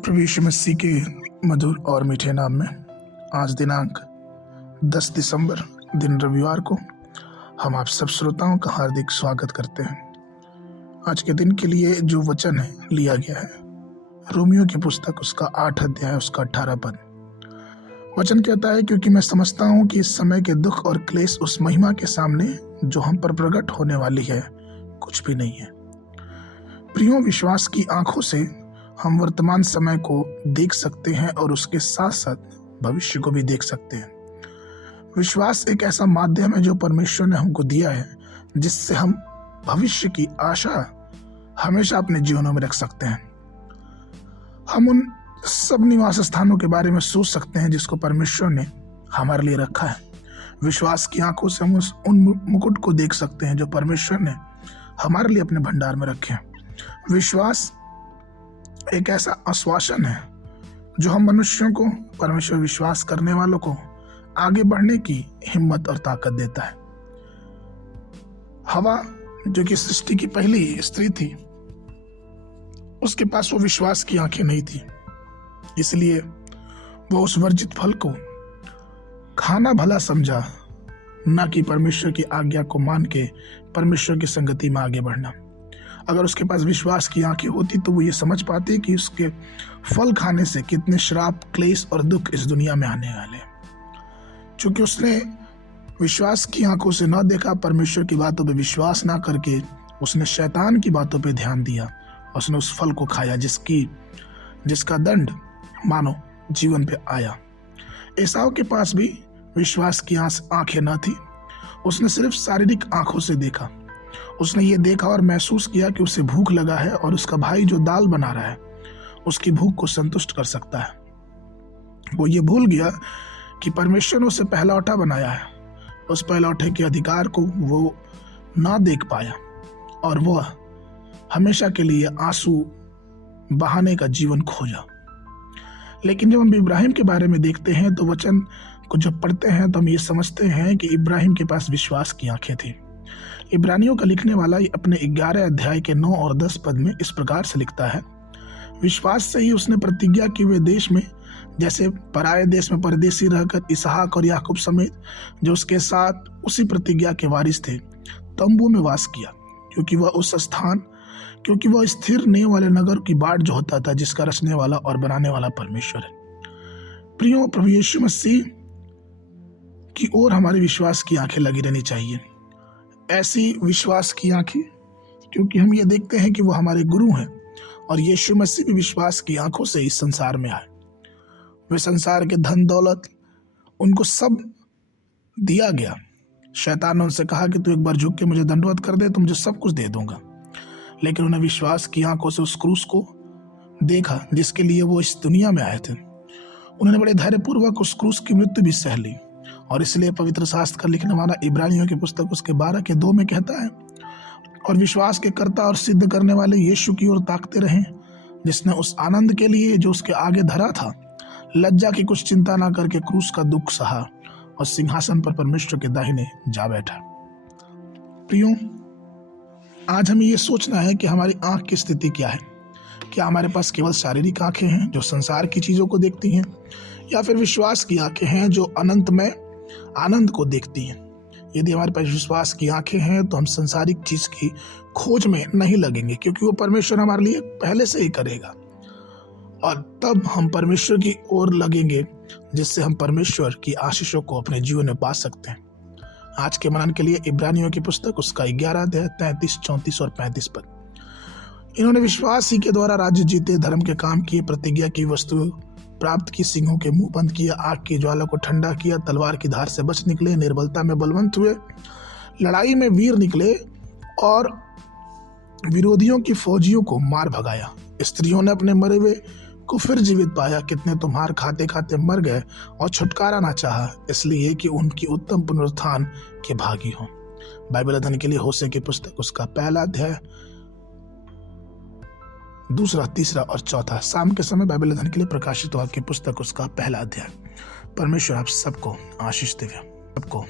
प्रभु यीशु मसीह के मधुर और मीठे नाम में आज दिनांक 10 दिसंबर दिन रविवार को हम आप सब श्रोताओं का हार्दिक स्वागत करते हैं। आज के दिन के लिए जो वचन है लिया गया है रोमियो की पुस्तक उसका 8 अध्याय उसका 18 पद। वचन कहता है, क्योंकि मैं समझता हूँ कि इस समय के दुख और क्लेश उस महिमा के सामने जो हम पर प्रकट होने वाली है कुछ भी नहीं है। प्रियो, विश्वास की आंखों से हम वर्तमान समय को देख सकते हैं और उसके साथ साथ भविष्य को भी देख सकते हैं। विश्वास एक ऐसा माध्यम है जो परमेश्वर ने हमको दिया है, जिससे हम भविष्य की आशा हमेशा अपने जीवनों में रख सकते हैं। हम उन सब निवास स्थानों के बारे में सोच सकते हैं जिसको परमेश्वर ने हमारे लिए रखा है। विश्वास की आंखों से हम उन मुकुट को देख सकते हैं जो परमेश्वर ने हमारे लिए अपने भंडार में रखे हैं। विश्वास एक ऐसा आश्वासन है जो हम मनुष्यों को, परमेश्वर विश्वास करने वालों को आगे बढ़ने की हिम्मत और ताकत देता है। हवा, जो कि सृष्टि की पहली स्त्री थी, उसके पास वो विश्वास की आंखें नहीं थी, इसलिए वो उस वर्जित फल को खाना भला समझा, ना कि परमेश्वर की आज्ञा को मान के परमेश्वर की संगति में आगे बढ़ना। अगर उसके पास विश्वास की आंखें होती तो वो ये समझ पाती कि उसके फल खाने से कितने श्राप, क्लेश और दुख इस दुनिया में आने वाले हैं। चूंकि उसने विश्वास की आंखों से न देखा, परमेश्वर की बातों पे विश्वास ना करके उसने शैतान की बातों पे ध्यान दिया, उसने उस फल को खाया जिसका दंड मानो जीवन पे आया। एसाव के पास भी विश्वास की आंखें न थी, उसने सिर्फ शारीरिक आंखों से देखा। उसने ये देखा और महसूस किया कि उसे भूख लगा है और उसका भाई जो दाल बना रहा है उसकी भूख को संतुष्ट कर सकता है। वो ये भूल गया कि परमेश्वर ने उसे पहलौठा बनाया है। उस पहलौठे के अधिकार को वो ना देख पाया और वह हमेशा के लिए आंसू बहाने का जीवन खोजा। लेकिन जब हम इब्राहिम के बारे में देखते हैं तो वचन को जब पढ़ते हैं तो हम ये समझते हैं कि इब्राहिम के पास विश्वास की आंखें थी। इब्रानियों का लिखने वाला अपने 11 अध्याय के 9 और 10 पद में इस प्रकार से लिखता है, विश्वास से ही उसने प्रतिज्ञा किए हुए देश में, जैसे पराये देश में परदेसी रहकर इसहाक और याकूब समेत जो उसके साथ उसी प्रतिज्ञा के वारिस थे, तंबू में वास किया, क्योंकि वह स्थिर नहीं वाले नगर की बाट जो होता था, जिसका रचने वाला और बनाने वाला परमेश्वर है। प्रियो, प्रभु यीशु मसीह की ओर हमारे विश्वास की आंखें लगी रहनी चाहिए। ऐसी विश्वास की आंखें, क्योंकि हम ये देखते हैं कि वो हमारे गुरु हैं और यीशु मसीह भी विश्वास की आंखों से इस संसार में आए। वे संसार के धन दौलत उनको सब दिया गया। शैतान ने उनसे कहा कि तू एक बार झुक के मुझे दंडवत कर दे तो मुझे सब कुछ दे दूंगा। लेकिन उन्हें विश्वास की आंखों से उस क्रूस को देखा जिसके लिए वो इस दुनिया में आए थे। उन्होंने बड़े धैर्यपूर्वक उस क्रूस की मृत्यु भी सह ली और इसलिए पवित्र शास्त्र का लिखने वाला इब्रानियों की पुस्तक उसके 12 के 2 में कहता है, और विश्वास के कर्ता और सिद्ध करने वाले यीशु की ओर ताकते रहें, जिसने उस आनंद के लिए जो उसके आगे धरा था लज्जा की कुछ चिंता ना करके क्रूस का दुख सहा और सिंहासन पर परमेश्वर के दाहिने जा बैठा। प्रियो, आज हमें ये सोचना है कि हमारी आंख की स्थिति क्या है। क्या हमारे पास केवल शारीरिक आंखें हैं जो संसार की चीजों को देखती हैं, या फिर विश्वास की आंखें हैं जो अनंत में आनंद को देखती हैं? यदि हमारे पास विश्वास की आंखें हैं तो हम संसारिक चीज की खोज में नहीं लगेंगे, क्योंकि वो परमेश्वर हमारे लिए पहले से ही करेगा, और तब हम परमेश्वर की ओर लगेंगे, जिससे हम परमेश्वर की आशीषों को अपने जीवन में पा सकते हैं। आज के मनन के लिए इब्रानियों की पुस्तक उसका 11 अध्याय 33, 34 और 35 पद। इन्होंने विश्वास ही के द्वारा राज्य जीते, धर्म के काम किए, प्रतिज्ञा की वस्तु प्राप्त की, सिंहों के मुंह बंद किया, आग की ज्वाला को ठंडा किया, तलवार की धार से बच निकले, निर्बलता में बलवंत हुए, लड़ाई में वीर निकले और विरोधियों की फौजियों को मार भगाया। स्त्रियों ने अपने मरे हुए को फिर जीवित पाया। कितने तुम्हार खाते खाते मर गए और छुटकारा ना चाहा, इसलिए कि उनकी उत्तम पुनरुत्थान के भागी हो। बाइबल अध्ययन के लिए होशे की पुस्तक उसका 1 अध्याय 2, 3 और 4। शाम के समय बाइबल अध्ययन के लिए प्रकाशित वाक्य पुस्तक उसका 1 अध्याय। परमेश्वर आप सबको आशीष देवे, सबको